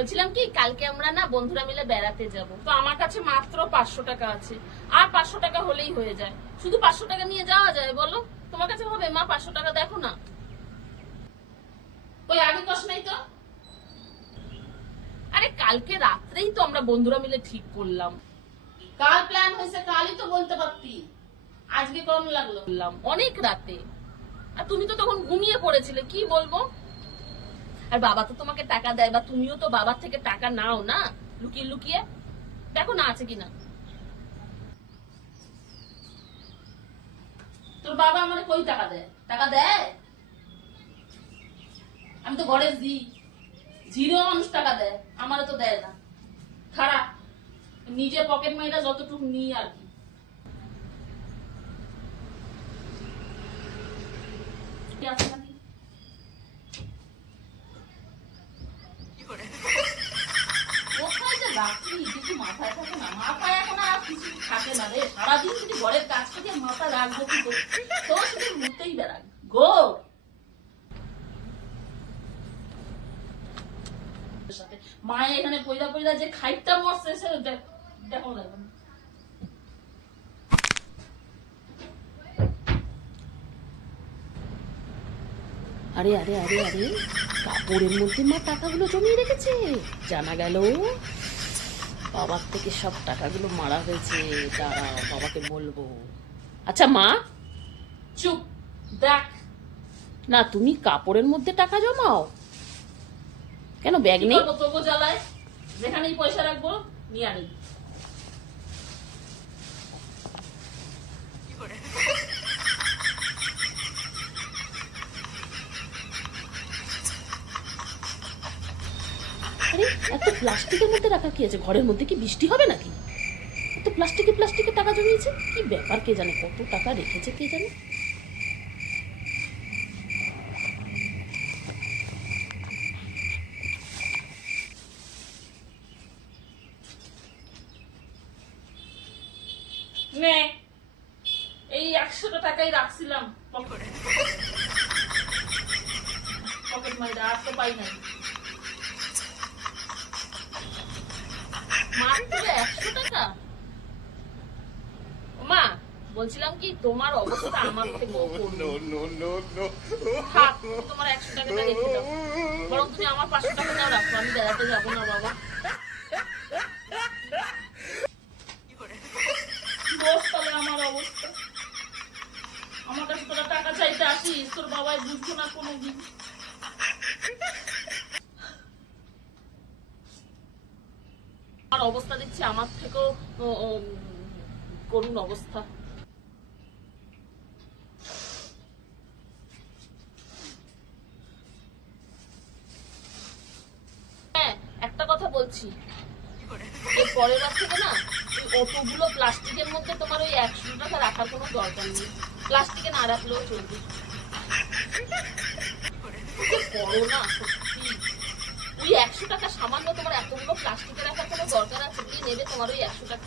বলছিলাম কি কালকে আমরা না বন্ধুরা মিলে বেড়াতে যাব, তো আমার কাছে মাত্র 500 টাকা আছে, আর 500 টাকা হলেই হয়ে যায়। শুধু 500 টাকা নিয়ে যাওয়া যায় বলো? তোমার কাছে হবে মা? 500 টাকা দেখো না। ওই আগে কষ্ট নাই তো। আরে কালকে রাত্রেই তো আমরা বন্ধুরা মিলে ঠিক করলাম। কাল প্ল্যান হয়েছে, কালই তো বলতে পারতি, আজকে কম লাগলো? অনেক রাতে, আর তুমি তো তখন ঘুমিয়ে পড়েছিলে, কি বলবো। আর বাবা তো তোমাকে টাকা দেয়, বা তুমিও তো বাবার থেকে টাকা নাও না লুকিয়ে লুকিয়ে, দেখো না আছে কিনা। তোর বাবা আমারে কই টাকা দেয়? টাকা দেয়? আমি তো ঘরে জিরো মানুষ টাকা দেয়, আমারও তো দেয় না। খারাপ, নিজে পকেট মাইরা যতটুকু নিই আর কি। আছে নাকি? কোথায় যে রাখি কিছু মাথায় থাকে না, মাথায় এখন আর কিছু থাকে না রে। সারাদিন যদি ঘরের কাজ থেকে মাথা রাখবো কি করে, তো শুধু ঘুরতেই বেড়াক গো। মায়ের এখানে পয়লা পয়লা যে খাইটা মরছে সে দেখো না। আরে আরে আরে আরে, কাপড়ের মধ্যে মা টাকাগুলো জমিয়ে রেখেছে। জানা গেল বাবার থেকে সব টাকাগুলো মারা হয়েছে। দাঁড়াও, বাবাকে বলবো। আচ্ছা মা, চুপ দেখ না তুমি কাপড়ের মধ্যে টাকা জমাও কেন? ব্যাগ নেই? তবু জ্বালায়, যেখানেই পয়সা রাখবো নিয়ে আনি। আরে এত প্লাস্টিকের মধ্যে রাখা কি আছে? ঘরের মধ্যে কি বৃষ্টি হবে নাকি? এত প্লাস্টিকে প্লাস্টিকে টাকা জমিয়েছে, কি ব্যাপার কে জানে, কত টাকা রেখেছে কে জানে। নে এই 100 টাকাই রাখছিলাম পকেট মাইরা, আর তো পাই নাই। মাত্র 100 টাকা? মা বলছিলাম কি তোমার অবস্থা আমার থেকে থাক, তোমার 100 টাকাটা রেখে দাও, বরং তুমি আমার 500 টাকাটাও রাখো, আমি বেড়াতে যাবো না বাবা। আমার অবস্থা, আমার কাছে তোরা টাকা চাইতে আসিস, তোর বাবাই বুঝতো না কোনোদিন। আমার অবস্থা দেখছি আমার থেকেও করুণ অবস্থা। হ্যাঁ একটা কথা বলছি, এর পরের বার থেকে না অতগুলো প্লাস্টিকের মধ্যে তোমার ওই 100 টাকা রাখার কোনো দরকার নেই, প্লাস্টিকে না রাখলেও চলবে। বড় না সত্যি, ওই 100 টাকা সামান্য, তোমার এতগুলো প্লাস্টিকে রাখার কোনো দরকার আছে? কি নেবে তোমার ওই 100 টাকা?